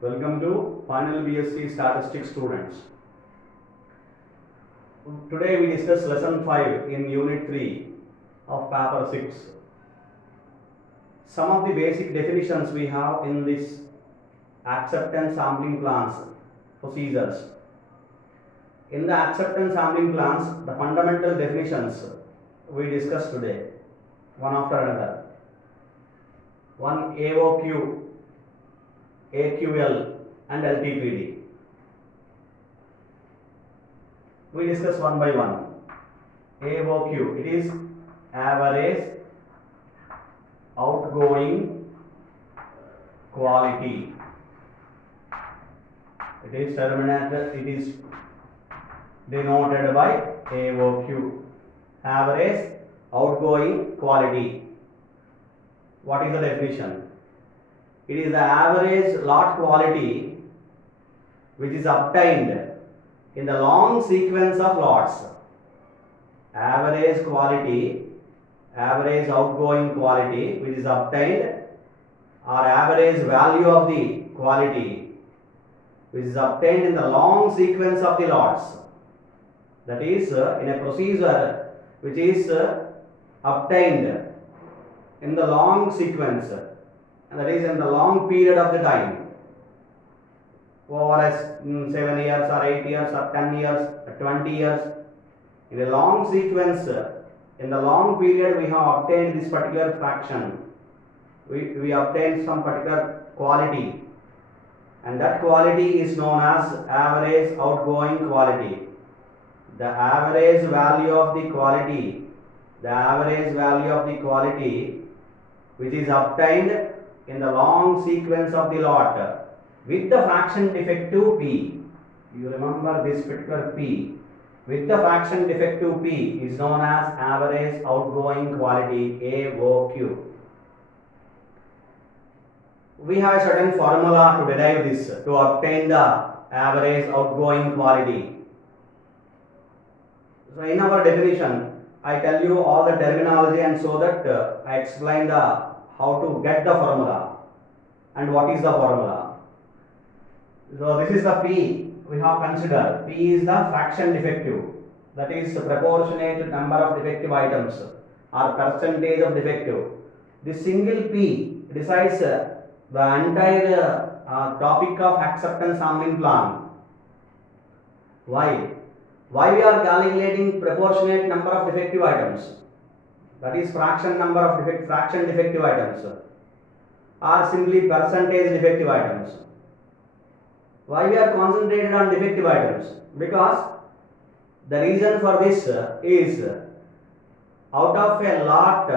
Welcome to final BSc Statistics students. Today we discuss lesson 5 in unit 3 of paper 6. Some of the basic definitions we have in this acceptance sampling plans procedures. In the acceptance sampling plans, the fundamental definitions we discuss today, one after another. One AOQ, AQL and LTPD. We discuss one by one. AOQ, it is average outgoing quality. It is denoted by AOQ, average outgoing quality. What is the definition? It is the average lot quality which is obtained in the long sequence of lots. Average quality, average outgoing quality which is obtained, or average value of the quality which is obtained in the long sequence of the lots. That is in a procedure which is obtained in the long sequence, and that is in the long period of the time, over 7 years or 8 years or 10 years or 20 years. In a long sequence, in the long period, we have obtained this particular fraction. We obtained some particular quality, and that quality is known as average outgoing quality. The average value of the quality, which is obtained in the long sequence of the lot with the fraction defective P. You remember this particular P. With the fraction defective P is known as average outgoing quality, AOQ. We have a certain formula to derive this, to obtain the average outgoing quality. So in our definition, I tell you all the terminology, and so that I explain how to get the formula and what is the formula. So this is the P we have considered. P is the fraction defective, that is proportionate number of defective items or percentage of defective. This single P decides the entire topic of acceptance sampling plan. Why we are calculating proportionate number of defective items, that is fraction defective items, or simply percentage defective items? Why we are concentrated on defective items? Because the reason for this is, out of a lot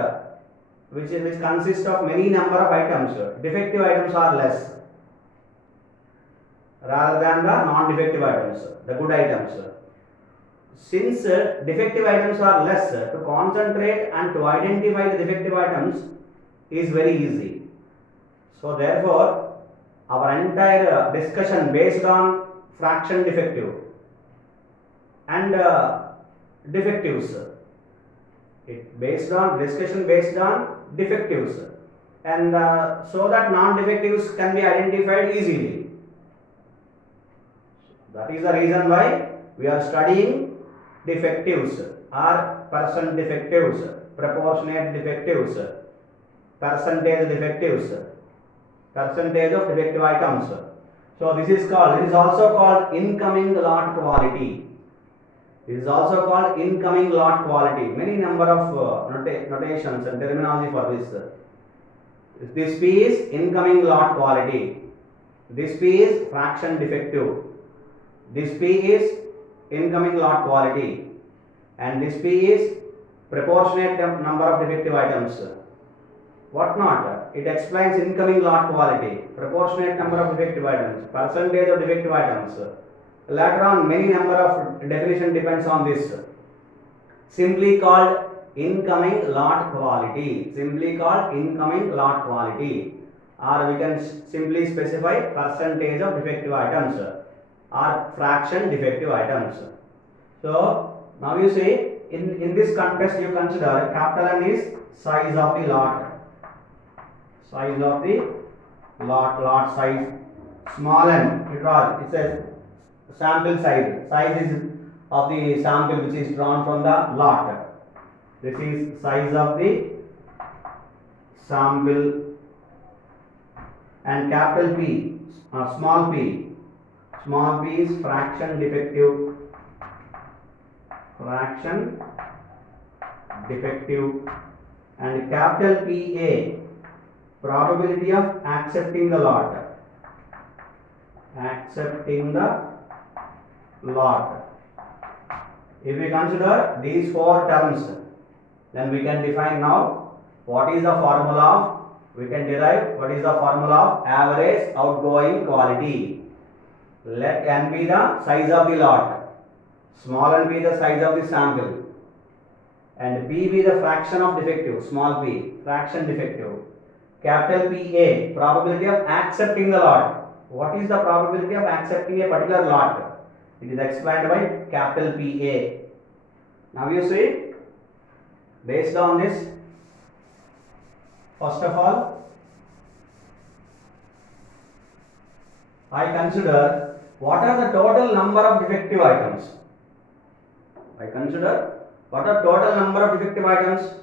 which consists of many number of items, defective items are less rather than the non-defective items, the good items. Since defective items are less, to concentrate and to identify the defective items is very easy. So therefore, our entire discussion based on fraction defective and defectives, discussion based on defectives, and so that non-defectives can be identified easily. That is the reason why we are studying defectives or percent defectives, proportionate defectives, percentage defectives, percentage of defective items. So this is also called incoming lot quality. This is also called incoming lot quality. Many number of notations and terminology for this. This P is incoming lot quality. This P is fraction defective. This P is incoming lot quality, and this P is proportionate number of defective items. What not? It explains incoming lot quality, proportionate number of defective items, percentage of defective items. Later on, many number of definition depends on this. Simply called incoming lot quality. Or we can simply specify percentage of defective items or fraction defective items. So now you see, in this context you consider capital N is size of the lot. Size of the lot size small n, it says sample size is of the sample which is drawn from the lot. This is size of the sample, and capital P, small p is fraction defective, and capital PA, probability of accepting the lot. If we consider these four terms, then we can define now what is the formula of, we can derive what is the formula of average outgoing quality. Let n be the size of the lot, small n be the size of the sample, and p be the fraction of defective, small p, fraction defective. Capital PA, probability of accepting the lot. What is the probability of accepting a particular lot? It is explained by capital PA. Now you see, based on this, first of all, I consider what are the total number of defective items. I consider what are total number of defective items.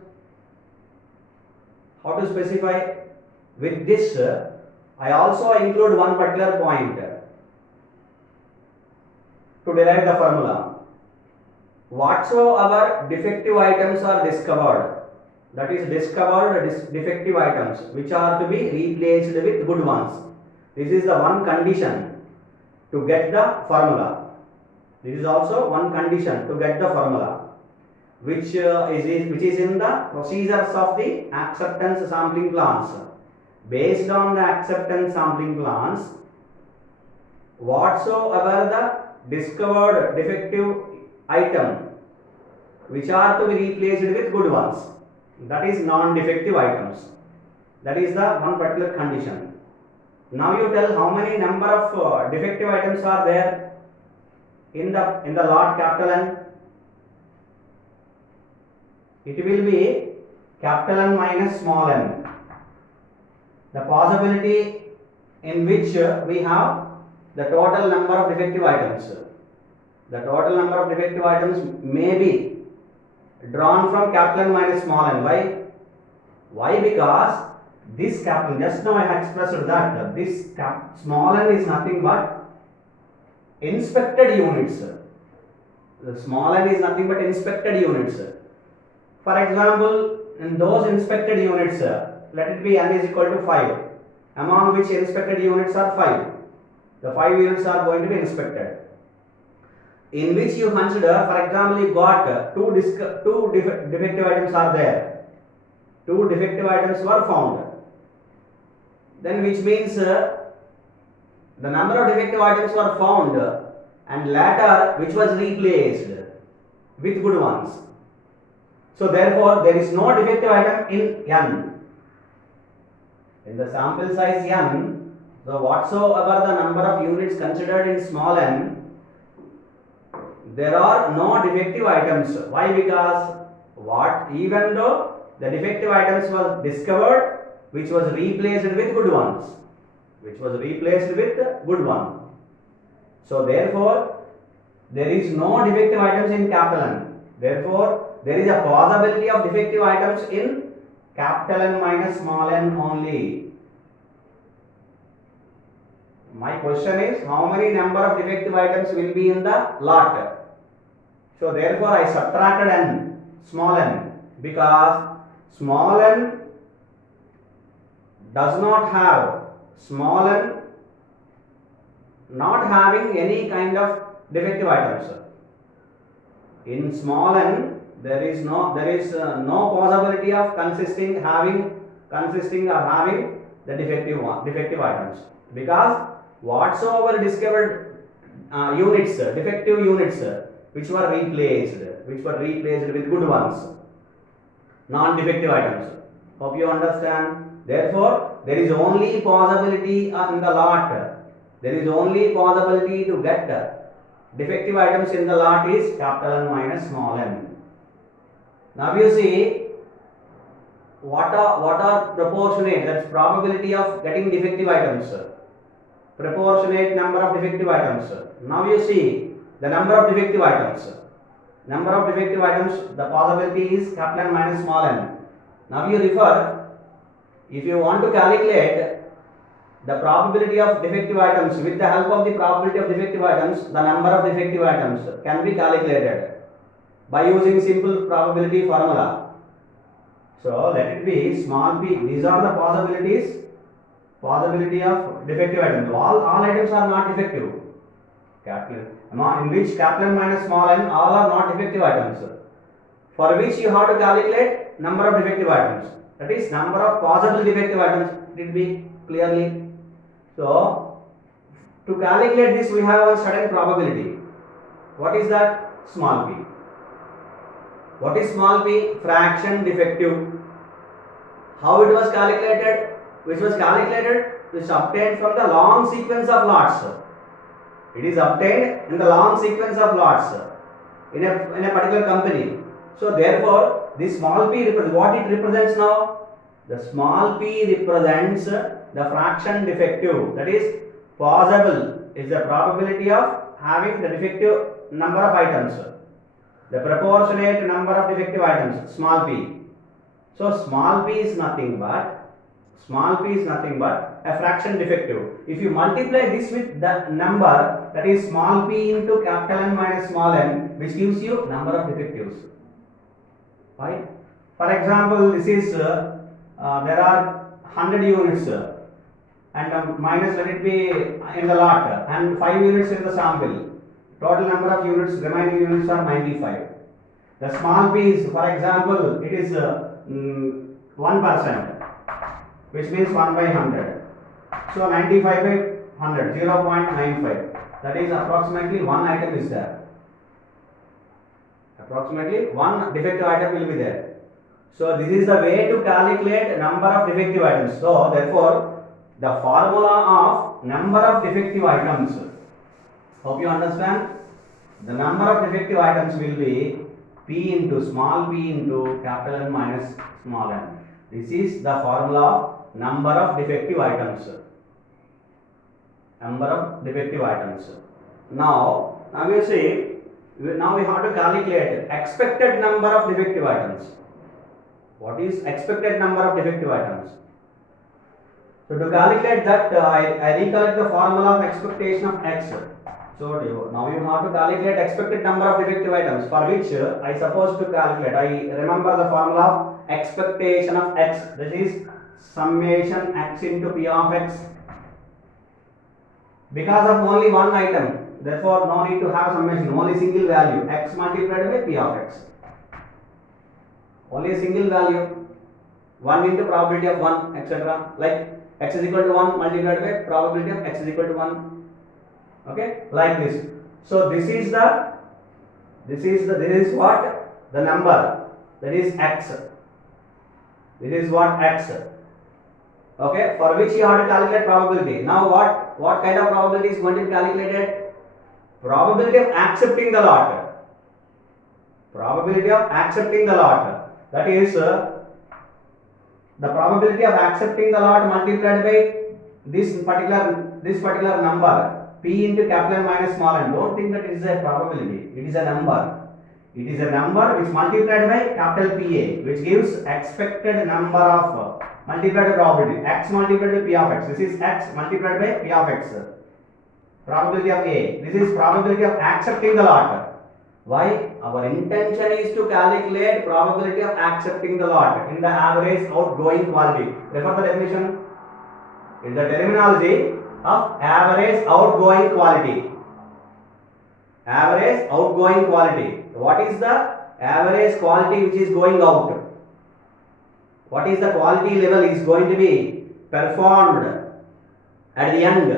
How to specify? With this, I also include one particular point to derive the formula. Whatsoever defective items are discovered, that is discovered defective items which are to be replaced with good ones. This is the one condition to get the formula. This is also one condition to get the formula, which is in the procedures of the acceptance sampling plans. Based on the acceptance sampling plans, whatsoever the discovered defective item which are to be replaced with good ones, that is non-defective items. That is the one particular condition. Now you tell how many number of defective items are there in the lot capital N. It will be capital N minus small n. The possibility in which we have the total number of defective items. The total number of defective items may be drawn from capital N minus small n. Why? Why? Because this capital, just now I have expressed that this small n is nothing but inspected units. The small n is nothing but inspected units. For example, in those inspected units, let it be n is equal to 5, among which inspected units are 5. The 5 units are going to be inspected. In which you consider, for example, you got two defective items are there. 2 defective items were found. Then which means the number of defective items were found and later which was replaced with good ones. So therefore there is no defective item in n. In the sample size n, so whatsoever the number of units considered in small n, there are no defective items. Why? Because even though the defective items were discovered, which was replaced with good ones. So therefore, there is no defective items in capital N. Therefore, there is a possibility of defective items in capital N minus small n only. My question is, how many number of defective items will be in the lot? So therefore, I subtracted n, small n, because small n does not have, small n not having any kind of defective items. In small n, there is no possibility of consisting or having the defective items, because whatsoever discovered units, defective units, which were replaced with good ones, non-defective items. Hope you understand. Therefore, there is only possibility in the lot. There is only possibility to get defective items in the lot is capital N minus small n. Now you see what are proportionate, that's probability of getting defective items. proportionate number of defective items. Now you see the number of defective items. Number of defective items, the possibility is capital N minus small n. Now you refer, if you want to calculate the probability of defective items with the help of the probability of defective items, the number of defective items can be calculated by using simple probability formula. So let it be small p. These are the possibilities. Possibility of defective items. All items are not defective. In which capital N minus small n, all are not defective items. For which you have to calculate number of defective items. That is number of possible defective items. It will be clearly. So to calculate this, we have a certain probability. What is that? Small p. What is small p? Fraction defective. How it was calculated? Which was calculated? Which is obtained from the long sequence of lots. It is obtained in the long sequence of lots in a particular company. So therefore, this small p represents what it represents now. The small p represents the fraction defective. That is possible is the probability of having the defective number of items. The proportionate number of defective items, small p. So small p is nothing but a fraction defective. If you multiply this with the number, that is small p into capital N minus small n, which gives you number of defectives. Right? For example, this is there are 100 units and minus, let it be in the lot, and 5 units in the sample. Total number of units, remaining units are 95. The small p is, for example, it is 1%, which means 1 by 100. So 95 by 100, 0.95. That is approximately one item is there. Approximately one defective item will be there. So this is the way to calculate number of defective items. So therefore, the formula of number of defective items. Hope you understand. The number of defective items will be p into small p into capital N minus small n. This is the formula of number of defective items. Number of defective items. Now you see, now we have to calculate expected number of defective items. What is expected number of defective items? So to calculate that, I recollect the formula of expectation of x. So now you have to calculate expected number of defective items, for which I supposed to calculate. I remember the formula of expectation of x. This is summation x into p of x. Because of only one item, therefore no need to have summation, only single value, x multiplied by p of x. Only a single value, 1 into probability of 1, etc. Like x is equal to 1 multiplied by probability of x is equal to 1. Okay, like this. So this is what the number, that is x. This is what x. Okay, for which you have to calculate probability. Now what kind of probability is going to be calculated? Probability of accepting the lot. Probability of accepting the lot. That is the probability of accepting the lot multiplied by this particular number, p into capital N minus small n. Don't think that it is a probability. It is a number. It is a number which multiplied by capital PA, which gives expected number of multiplied by probability. X multiplied by p of x. This is x multiplied by p of x. Probability of A. This is probability of accepting the lot. Why? Our intention is to calculate probability of accepting the lot in the average outgoing quality. Refer the definition. It is the terminology of average outgoing quality. Average outgoing quality. What is the average quality which is going out? What is the quality level is going to be performed at the end?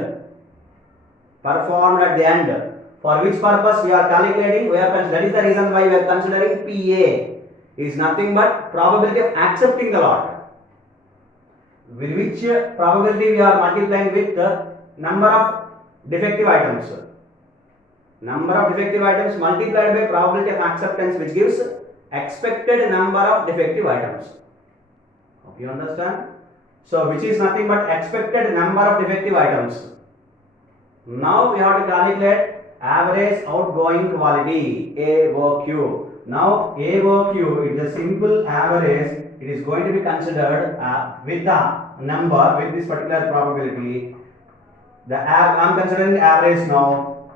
Performed at the end. For which purpose we are calculating? That is the reason why we are considering PA is nothing but probability of accepting the lot. With which probability we are multiplying with the number of defective items. Number of defective items multiplied by probability of acceptance, which gives expected number of defective items. Hope you understand. So which is nothing but expected number of defective items. Now we have to calculate average outgoing quality AOQ. Now AOQ is a simple average. It is going to be considered with the number with this particular probability. I am considering average now.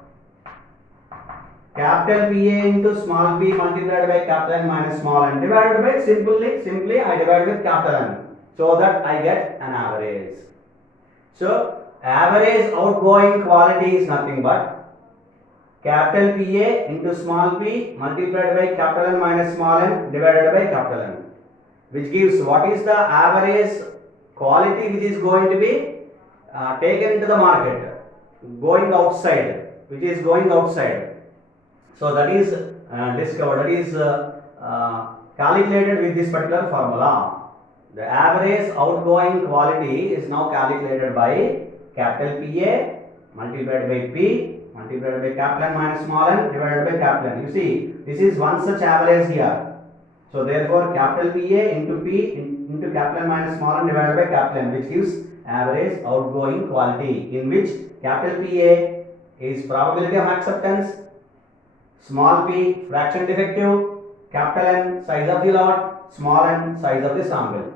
Capital PA into small p multiplied by capital N minus small n divided by simply I divide with capital N so that I get an average. So average outgoing quality is nothing but capital PA into small p multiplied by capital N minus small n divided by capital N, which gives what is the average quality which is going to be taken into the market, going outside, which is going outside. So that is discovered, that is calculated with this particular formula. The average outgoing quality is now calculated by capital PA multiplied by P multiplied by capital N minus small n divided by capital N. You see, this is one such average here. So therefore, capital PA into P into capital N minus small n divided by capital N, which gives average outgoing quality, in which capital PA is probability of acceptance, small p fraction defective, capital N size of the lot, small n size of the sample.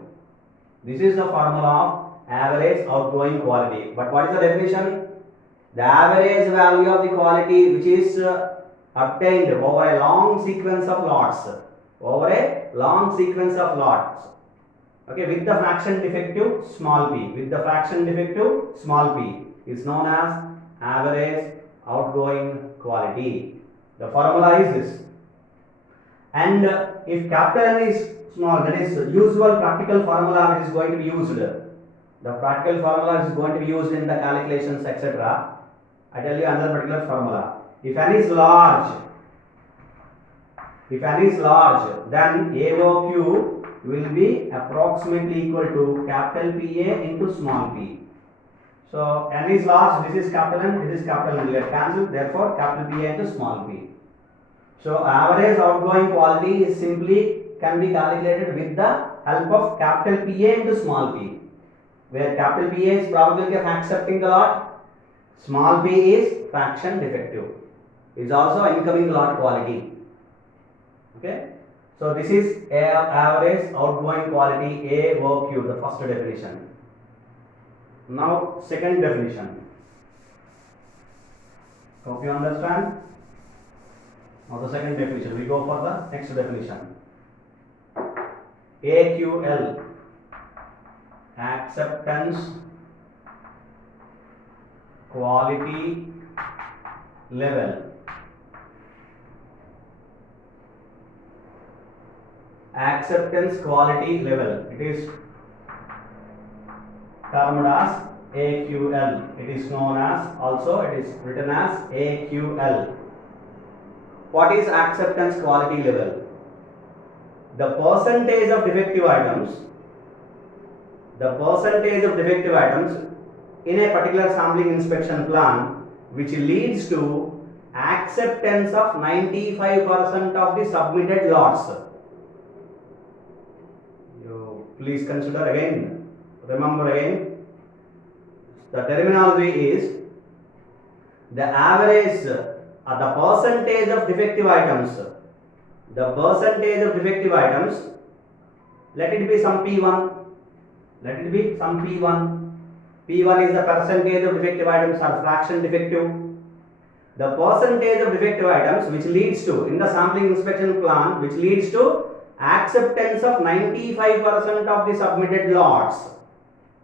This is the formula of average outgoing quality. But what is the definition? The average value of the quality which is obtained over a long sequence of lots. Over a long sequence of lots. Okay, with the fraction defective small p. With the fraction defective small p is known as average outgoing quality. The formula is this. And if capital N is small, that is usual practical formula which is going to be used. The practical formula is going to be used in the calculations, etc. I tell you another particular formula. If n is large, then AOQ will be approximately equal to capital PA into small p. So n is large, this is capital N, this is capital N. Let cancel. Therefore, capital PA into small p. So average outgoing quality is simply can be calculated with the help of capital PA into small p, where capital PA is probability of accepting the lot, small p is fraction defective, is also incoming lot quality. Okay, so this is average outgoing quality AOQ, the first definition. Now second definition. Hope you understand. Now the second definition, we go for the next definition. AQL, acceptance quality level. Acceptance quality level, it is termed as AQL. It is known as, also it is written as AQL. What is acceptance quality level? The percentage of defective items, in a particular sampling inspection plan which leads to acceptance of 95% of the submitted lots. You please consider again, remember again, the terminology is the average, the percentage of defective items. The percentage of defective items, let it be some P1. Let it be some P1. P1 is the percentage of defective items are fraction defective. The percentage of defective items which leads to, in the sampling inspection plan, which leads to acceptance of 95% of the submitted lots.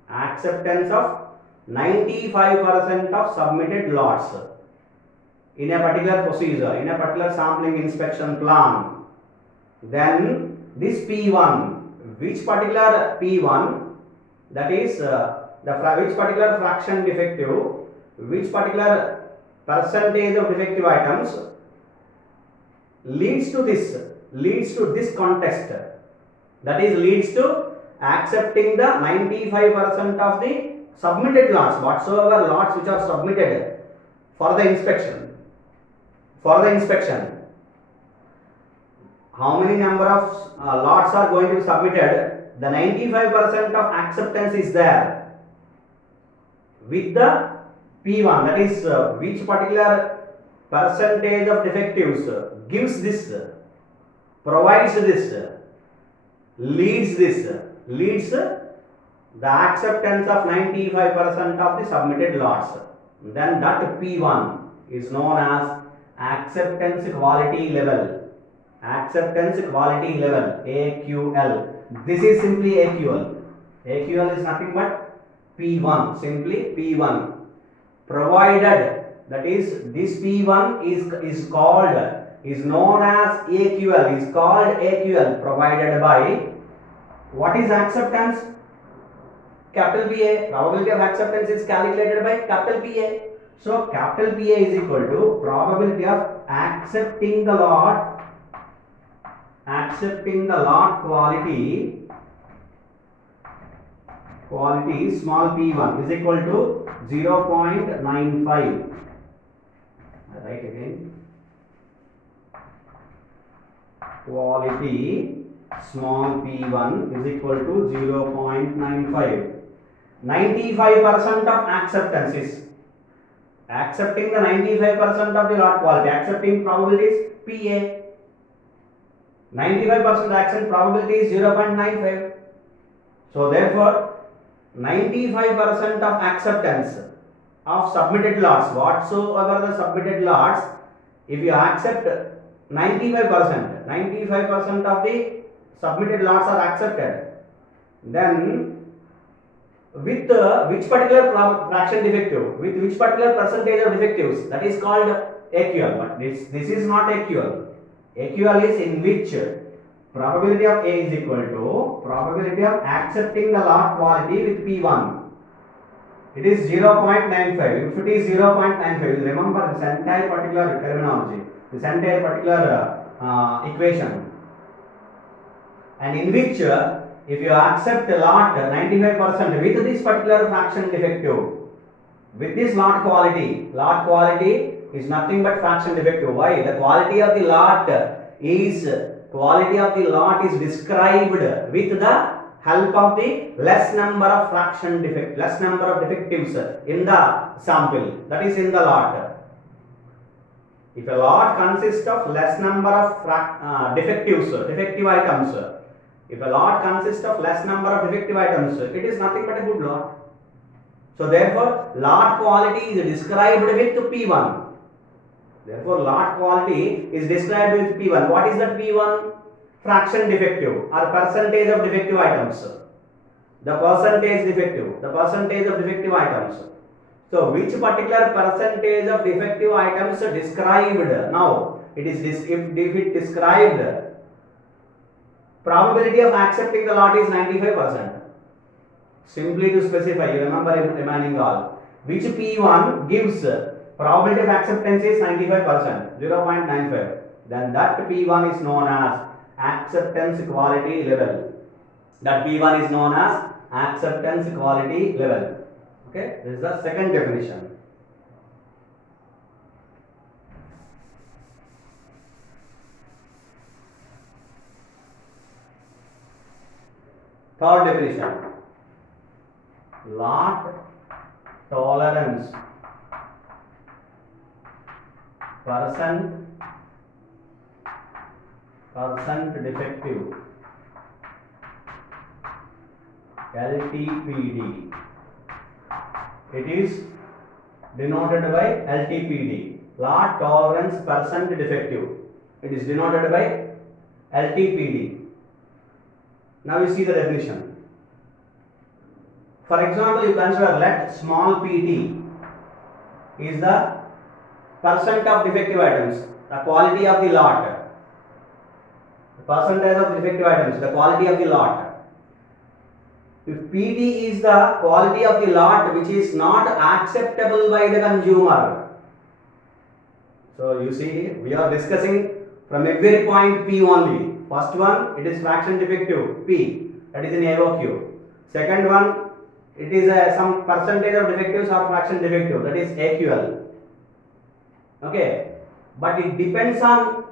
Acceptance of 95% of submitted lots in a particular procedure, in a particular sampling inspection plan. Then this P1, which particular P1, that is which particular fraction defective, which particular percentage of defective items leads to this context, that is leads to accepting the 95% of the submitted lots, whatsoever lots which are submitted for the inspection. How many number of lots are going to be submitted? The 95% of acceptance is there with the P1, that is which particular percentage of defectives gives this, provides this, leads the acceptance of 95% of the submitted lots. Then that P1 is known as acceptance quality level. Acceptance quality level, AQL. This is simply AQL. AQL is nothing but P1, simply P1. Provided, that is this P1 is known as AQL, is called AQL, provided by, what is acceptance? Capital PA. Probability of acceptance is calculated by capital PA. So capital PA is equal to probability of accepting the lot quality small p1 is equal to 0.95. I write again. Quality small p1 is equal to 0.95. 95% of acceptance is accepting the 95% of the lot quality, accepting probability is PA. 95% acceptance probability is 0.95. So therefore 95% of acceptance of submitted lots, whatsoever the submitted lots, if you accept 95% of the submitted lots are accepted, then with which particular fraction defective, with which particular percentage of defectives, that is called AQL. But this is not AQL. AQL is in which probability of A is equal to probability of accepting the lot quality with P1. It is 0.95. If it is 0.95, remember this entire particular terminology, this entire particular equation, and in which if you accept a lot 95% with this particular fraction defective, with this lot quality is nothing but fraction defective. Why? The quality of the lot is described with the help of the less number of defectives in the sample, that is in the lot. If a lot consists of less number of defective items, if a lot consists of less number of defective items, it is nothing but a good lot. So therefore lot quality is described with P1. Therefore lot quality is described with P1. What is that P1? Fraction defective or percentage of defective items. The percentage of defective items. So which particular percentage of defective items described? Now it is if it described, probability of accepting the lot is 95%. Simply to specify, you remember remaining all. Which P1 gives probability of acceptance is 95%, 0.95. Then that P1 is known as acceptance quality level. That P1 is known as acceptance quality level. Okay, this is the second definition. Third definition, lot tolerance percent defective, LTPD. It is denoted by LTPD, lot tolerance percent defective. It is denoted by LTPD. Now you see the definition. For example, you consider let small pt is the percent of defective items, the quality of the lot. The percentage of defective items, the quality of the lot. If pt is the quality of the lot which is not acceptable by the consumer. So you see, we are discussing from every point P only. First one, it is fraction defective P, that is in AOQ. Second one, it is some percentage of defectives or fraction defective, that is AQL. Okay, but it depends on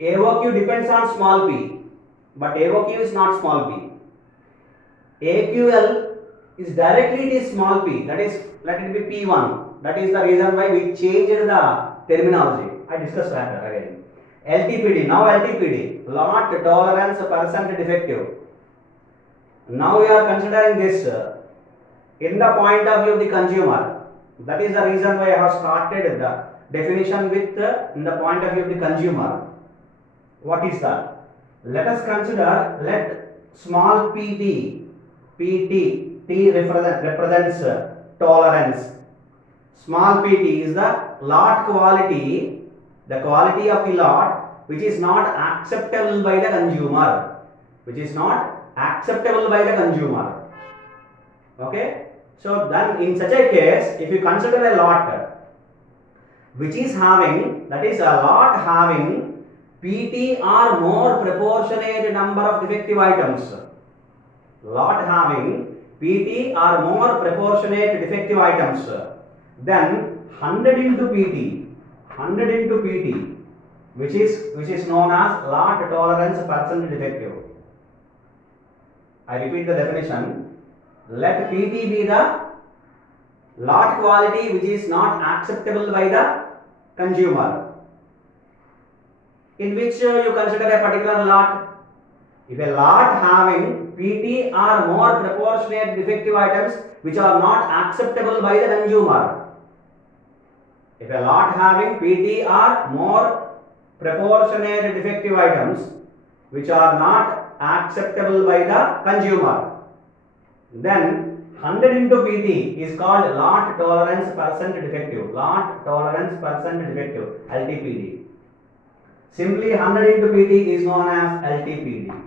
AOQ, depends on small p, but AOQ is not small p. AQL is directly it is small p, that is let it be P1. That is the reason why we changed the terminology. I discussed later again. LTPD, now LTPD, lot tolerance percent defective. Now we are considering this in the point of view of the consumer. That is the reason why I have started the definition with in the point of view of the consumer. What is that? Let us consider, let small pt, T represents tolerance. Small pt is the lot quality, the quality of the lot which is not acceptable by the consumer, which is not acceptable by the consumer. Okay, so then in such a case, if you consider a lot which is having, that is a lot having pt or more proportionate number of defective items, lot having pt or more proportionate defective items, then 100 into pt, 100 into pt, which is known as lot tolerance percent defective. I repeat the definition. Let pt be the lot quality which is not acceptable by the consumer, in which you consider a particular lot. If a lot having pt or more proportionate defective items which are not acceptable by the consumer, if a lot having pt or more proportionate defective items which are not acceptable by the consumer, then 100 into pt is called lot tolerance percent defective, lot tolerance percent defective, LTPD. Simply 100 into pt is known as LTPD.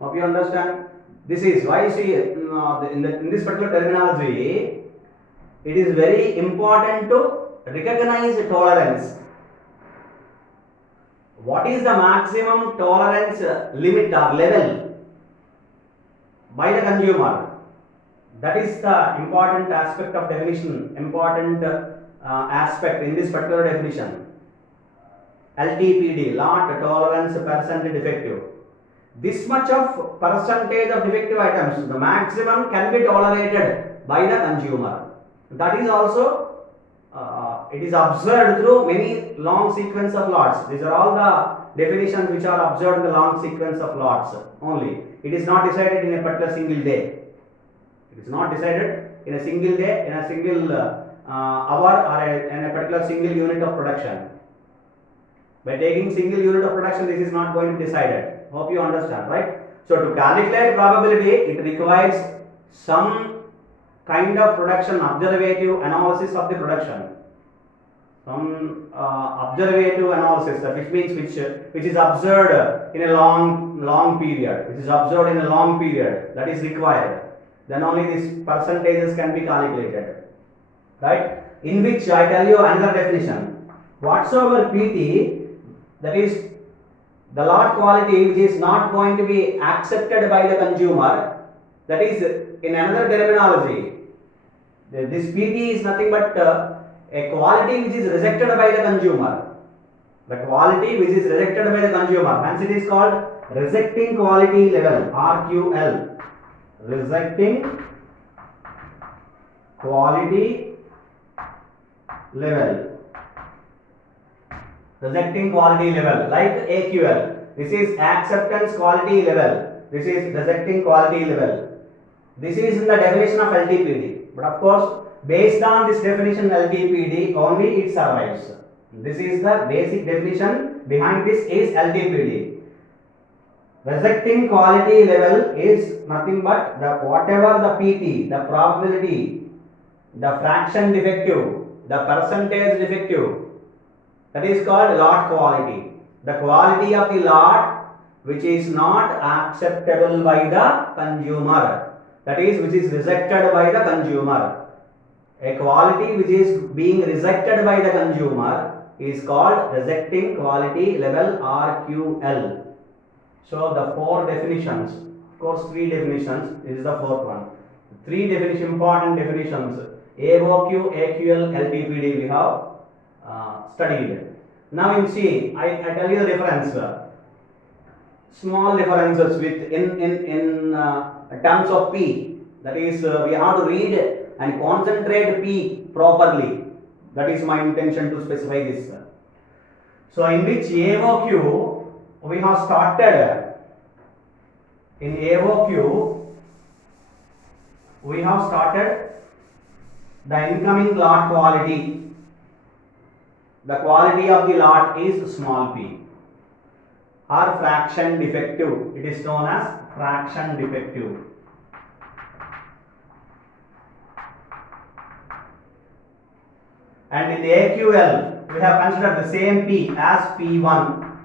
Hope you understand. This is why you see in this particular terminology, it is very important to recognize tolerance. What is the maximum tolerance limit or level by the consumer? That is the important aspect of definition, important aspect in this particular definition. LTPD, lot tolerance percent defective. This much of percentage of defective items, the maximum can be tolerated by the consumer. That is also it is observed through many long sequence of lots. These are all the definitions which are observed in the long sequence of lots only. It is not decided in a particular single day. It is not decided in a single day, in a single hour, or in a particular single unit of production. By taking single unit of production, this is not going to be decided. Hope you understand, right? So to calculate probability, it requires some kind of production observative analysis of the production. Some observative analysis, which means which is observed in a long period, which is observed in a long period, that is required. Then only these percentages can be calculated, right? In which I tell you another definition. Whatsoever pt, that is the lot quality which is not going to be accepted by the consumer, that is in another terminology, this pt is nothing but a quality which is rejected by the consumer. The quality which is rejected by the consumer, hence it is called rejecting quality level, RQL. Rejecting quality level. Rejecting quality level, like AQL. This is acceptance quality level. This is rejecting quality level. This is in the definition of LTPD. But of course, based on this definition LTPD, only it survives. This is the basic definition behind this is LTPD. Rejecting quality level is nothing but the whatever the PT, the probability, the fraction defective, the percentage defective, that is called lot quality. The quality of the lot which is not acceptable by the consumer, that is which is rejected by the consumer. A quality which is being rejected by the consumer is called rejecting quality level, RQL. So the four definitions, of course three definitions, this is the fourth one. Three important definitions, AOQ, AQL, LTPD we have studied. Now in C, I tell you the difference. small differences with in terms of P. That is, we have to read and concentrate P properly. That is my intention to specify this. So in which AOQ we have started, in AOQ we have started the incoming lot quality. The quality of the lot is small p or fraction defective. It is known as fraction defective. And in the AQL we have considered the same p as p1,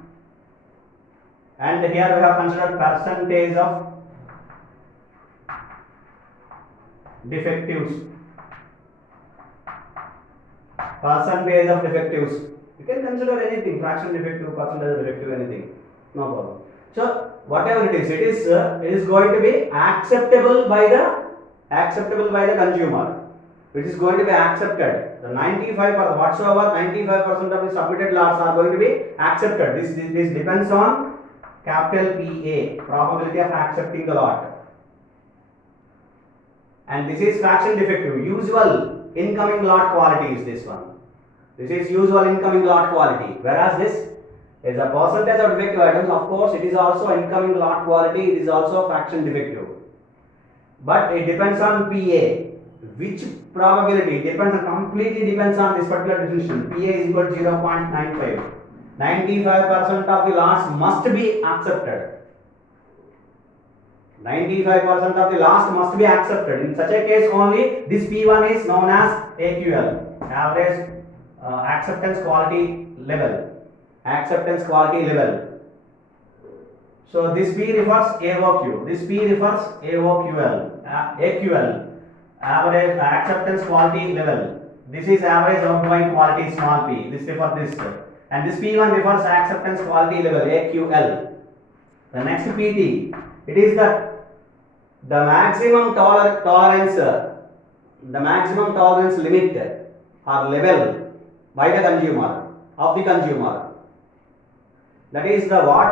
and here we have considered percentage of defectives. Percentage of defectives. You can consider anything, fraction defective, percentage defective, anything, no problem. So whatever it is going to be acceptable by the consumer, which is going to be accepted. The 95%, whatsoever 95% of the submitted lots are going to be accepted. This depends on capital PA, probability of accepting the lot. And this is fraction defective. Usual incoming lot quality is this one. This is usual incoming lot quality. Whereas this is a percentage of defective items. Of course, it is also incoming lot quality. It is also fraction defective. But it depends on PA. Which probability? It completely depends on this particular definition. PA is equal to 0.95. 95% of the lots must be accepted. 95% of the lots must be accepted. In such a case only this P1 is known as AQL, average acceptance quality level. Acceptance quality level. So this P refers AOQ. This P refers AOQL. AQL, average acceptance quality level. This is average outgoing quality small p. This refers this. And this P1 refers acceptance quality level AQL. The next PT, it is the maximum tolerance limit or level by the consumer, of the consumer. That is the what